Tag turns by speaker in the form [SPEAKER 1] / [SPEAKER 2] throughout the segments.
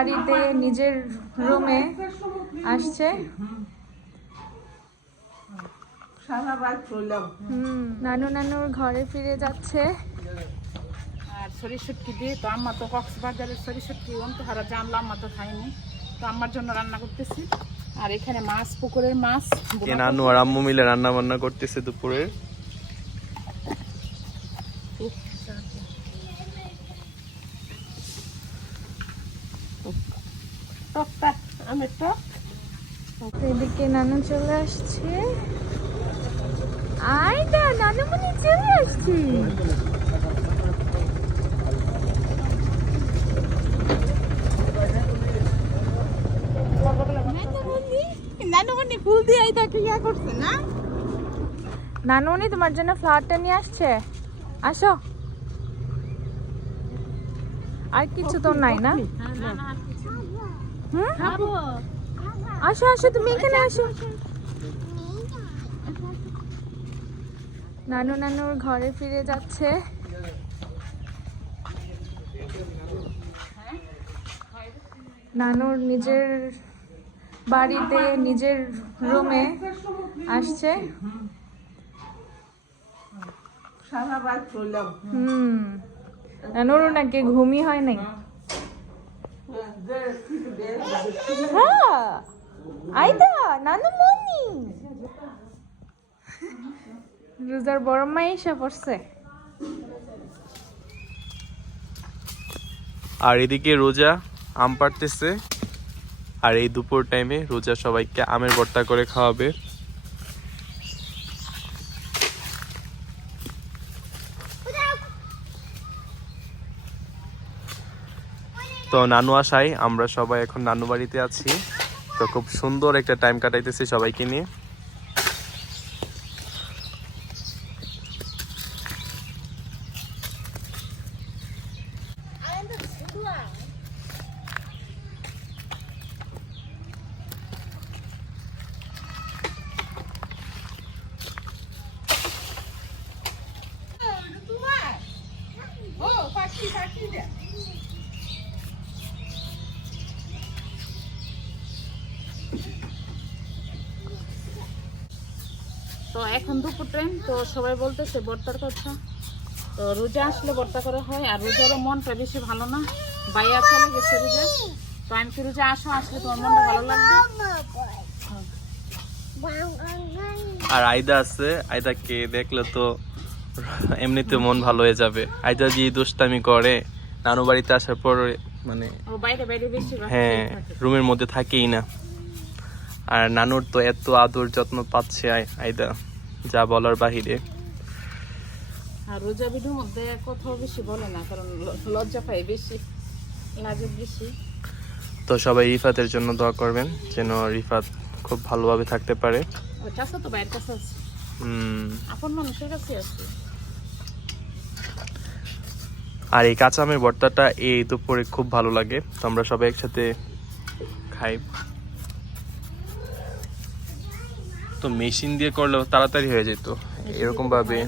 [SPEAKER 1] বাড়িতে নিজের রুমে আসছে। নানু নানুর ঘরে ফিরে যাচ্ছে।
[SPEAKER 2] আর সরিষটকি দিয়ে তো আম্মা তো কক্সবাজারের সরিষটকি অন্তহারা জানলো আম্মা তো খাইনি তো আম্মার জন্য রান্না করতেছি। আর এখানে মাছ পুকুরের মাছ।
[SPEAKER 3] নানু আর আম্মু মিলে রান্না বান্না করতেছে দুপুরের।
[SPEAKER 4] টকটা আমের টক
[SPEAKER 1] এদিকে নানু চলে আসছে। চলে আসছি।
[SPEAKER 2] নানুমণি ফুল দিয়ে এই দেখে করছে না?
[SPEAKER 1] নানুনি তোমার জন্য ফ্লাওয়ারটা নিয়ে আসছে। আসো। আর কিছু তো নাই না? হুম আসো আসো তুমি এখানে আসো। নানু নানুর ঘরে ফিরে যাচ্ছে। নানুর নিজের বাড়িতে নিজের রুমে আসছে। হুম। নানুর নাকি ঘুমই হয় নাই। হ্যাঁ রোজার বড় মা এসে পড়ছে।
[SPEAKER 3] আর এদিকে রোজা, আম পাড়তেছে। আর এই দুপুর টাইমে রোজা সবাইকে আমের ভর্তা করে খাওয়াবে। তো নানু আসাই, আমরা সবাই এখন নানু বাড়িতে আছি। তো খুব সুন্দর একটা টাইম কাটাইতেছি সবাইকে নিয়ে।
[SPEAKER 2] তো এখন দুপুর টাইম তো সবাই বলতেছে বর্তার কথা। তো রোজা আসলে বর্তা করা হয় আর রোজারও মনটা বেশি ভালো না। বাইয়া চলে গেছে রোজা। তো আমি কি রোজা আসো আসলে তোমার মনটা ভালো লাগবে?
[SPEAKER 3] আর আয়দা আছে আয়দাকে দেখলে তো এমনিতে মন ভালো হয়ে যাবে। আয়দা যে দুষ্টামি করে নানু বাড়িতে আসার পর মানে হ্যাঁ রুমের মধ্যে থাকেই না। আর নানুর তো এত আদর যত্ন পাচ্ছে আয়দা যা বলার বাহিরে।
[SPEAKER 2] আর রোজা বিধুর মধ্যে কোথাও বেশি বলে না কারণ লজ্জা পায় বেশি লাগে বেশি।
[SPEAKER 3] তো সবাই রিফাতের জন্য দোয়া করবেন যেন রিফাত খুব ভালোভাবে থাকতে পারে।
[SPEAKER 2] ওই তো বাইরের কাছে আছে।
[SPEAKER 3] উম,
[SPEAKER 2] আপন মানুষের কাছে আছে।
[SPEAKER 3] আর এই কাঁচা আমের ভর্তাটা এই দুপুরে খুব ভালো লাগে। তো আমরা সবাই একসাথে খাই। তো মেশিন দিয়ে করলেও তাড়াতাড়ি হয়ে যেত। এরকম ভাবে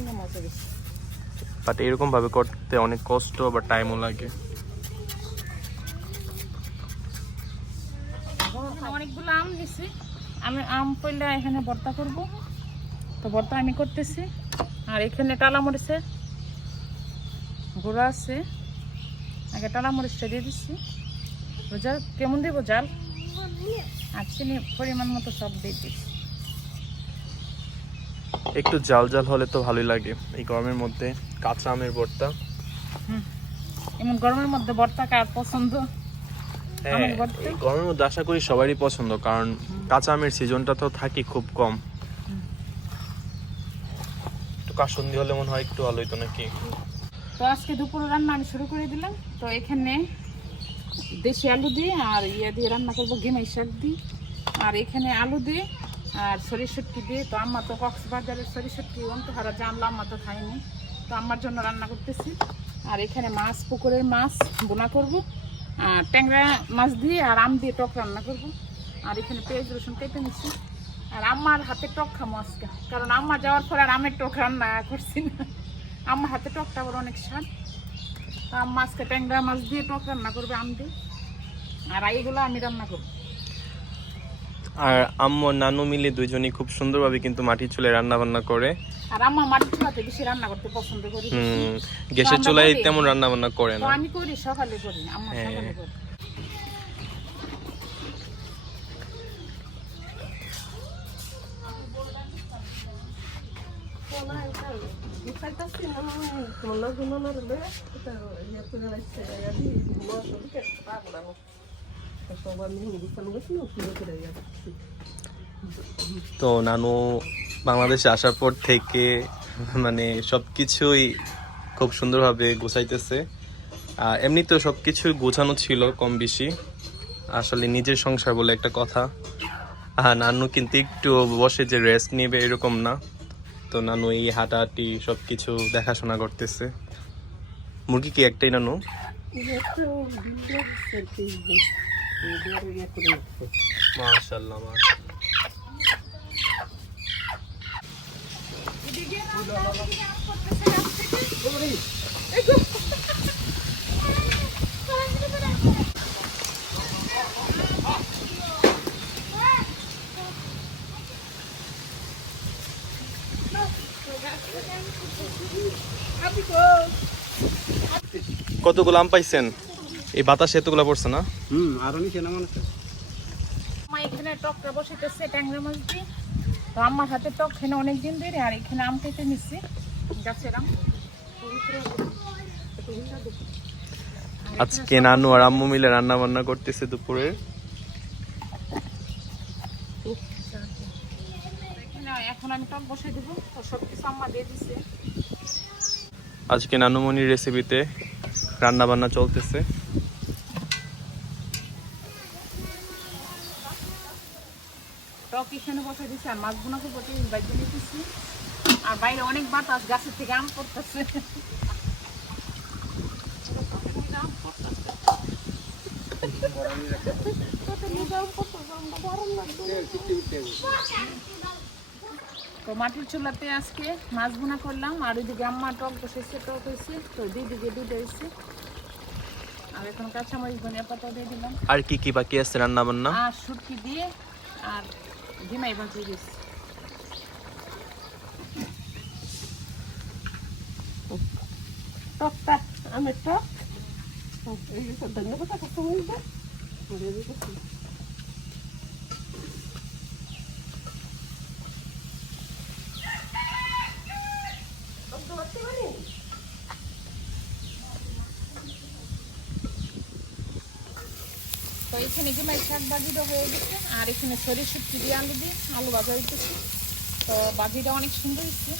[SPEAKER 3] বাট এরকম ভাবে করতে অনেক কষ্ট বা টাইমও লাগে।
[SPEAKER 2] অনেকগুলো আম আমি আম পড়লে এখানে তো আমি করতেছি। আর এখানে আছে। আগে দিয়ে দিচ্ছি কেমন দেবো জাল? আর চিনি পরিমাণ মতো সব দিয়ে দিচ্ছি
[SPEAKER 3] একটু জাল জাল হলে তো ভালোই লাগে এই গরমের মধ্যে কাঁচা আমের ভর্তা।
[SPEAKER 2] এমন গরমের মধ্যে ভর্তা কার পছন্দ?
[SPEAKER 3] হ্যাঁ
[SPEAKER 2] আমের ভর্তা?
[SPEAKER 3] এই গরমের মধ্যে আশা করি সবারই পছন্দ কারণ কাঁচা আমের সিজনটা তো থাকি খুব কম। একটু কাসন্দি হলে মনে হয় একটু ভালো হইতো নাকি।
[SPEAKER 2] তো আজকে দুপুরে রান্না আমি শুরু করে দিলাম। তো এখানে দেশি আলু দিয়ে আর ইয়ে দিয়ে রান্না করব গেমাই শাক দিয়ে। আর এখানে আলু দিয়ে আর সরিষটকি দিয়ে তো আম্মা তো কক্সবাজারের সরিষটকি অন্তহারা জানলো আম্মা তো খাইনি তো আম্মার জন্য রান্না করতেছি। আর এখানে মাছ, পুকুরের মাছ বোনা করব। আর ট্যাংরা মাছ দিয়ে আর আম দিয়ে টক রান্না করব। আর এখানে পেঁয়াজ, রসুন কেটে নিচ্ছি আর আম্মার হাতে টক খামো আজকে। কারণ আম্মা যাওয়ার পর আর আমের টক রান্না করছি না। আম্মার হাতে টকটা আবার অনেক স্বাদ। তো আম্মা আজকে ট্যাংরা মাছ দিয়ে টক রান্না করবে, আম দিয়ে। আর এইগুলো আমি রান্না করি
[SPEAKER 3] আর আম্মু আর নানু মিলে দুইজনই খুব সুন্দরভাবে কিন্তু মাটির চুলে রান্না বান্না করে।
[SPEAKER 2] আর আমার মাটির চুলাতে বেশি রান্না করতে পছন্দ করি
[SPEAKER 3] হুম গ্যাসের চুলায় তেমন রান্না বান্না করে না।
[SPEAKER 2] আমি করি সকালে করি
[SPEAKER 3] হ্যাঁ।
[SPEAKER 2] সকালে করি।
[SPEAKER 4] মনে না রে এটা ইয়ে করে মশলা পাগলাম।
[SPEAKER 3] তো নানু বাংলাদেশে আসার পর থেকে মানে সব কিছুই খুব সুন্দরভাবে গোছাইতেছে। আর এমনিতেও সব কিছুই গোছানো ছিল কম বেশি। আসলে নিজের সংসার বলে একটা কথা। আর নানু কিন্তু একটু বসে যে রেস্ট নেবে এরকম না। তো নানু এই হাঁটাহাঁটি সব কিছু দেখাশোনা করতেছে। মুরগি কি একটাই নানু?
[SPEAKER 4] একটা বিল্ডিং সেটি ইয়ে করে রাখছে
[SPEAKER 3] মাশাল্লাহ কতগুলো আম পাইছেন? এই বাতাসে এতগুলো পড়ছে না?
[SPEAKER 5] হুম আরও নিচে নামান
[SPEAKER 2] মা এখানে টকটা বসিতেছে ট্যাংরা মাছ দিয়ে। তো আমার হাতে টক খেলে অনেক দিন ধরে আর এখানে আম কেটে নিচ্ছি গাছের আম।
[SPEAKER 3] আজকে নানু আর আম্মু মিলে রান্না বান্না করতেছে দুপুরে।
[SPEAKER 2] এখানে এখন আমি টক বসে দেবো। তো সব কিছু আম্মা দিয়ে দিচ্ছে
[SPEAKER 3] আজকে নানুমনির রেসিপিতে রান্না বান্না চলতেছে।
[SPEAKER 2] টক এখানে বসে দিচ্ছে আর মাছ বোনাকে বসে বাইরে নিতেছি আর বাইরে অনেক বাতাস গাছের থেকে আম পড়তেছে। তো মাটির চুলাতে আজকে মাছ বোনা করলাম আর ওইদিকে আম্মা টক বসেছে টক হয়েছে তো দিদিকে দুধ হয়েছে। আর এখন কাঁচামরিচ ধনিয়া পাতা দিয়ে দিলাম।
[SPEAKER 3] আর কি কি বাকি আছে রান্না বান্না
[SPEAKER 2] আর শুটকি দিয়ে আর ডিমাই ভাজি দিয়েছি।
[SPEAKER 4] টকটা আমের টক। এই যে ধন্যবাদ
[SPEAKER 2] তো এখানে ডিমাই শাক ভাজিটা হয়ে গেছে, আর এখানে শুটকি দিয়ে আলু দিয়ে আলু ভাজা হইতেছে। তো ভাজিটা অনেক সুন্দর হচ্ছে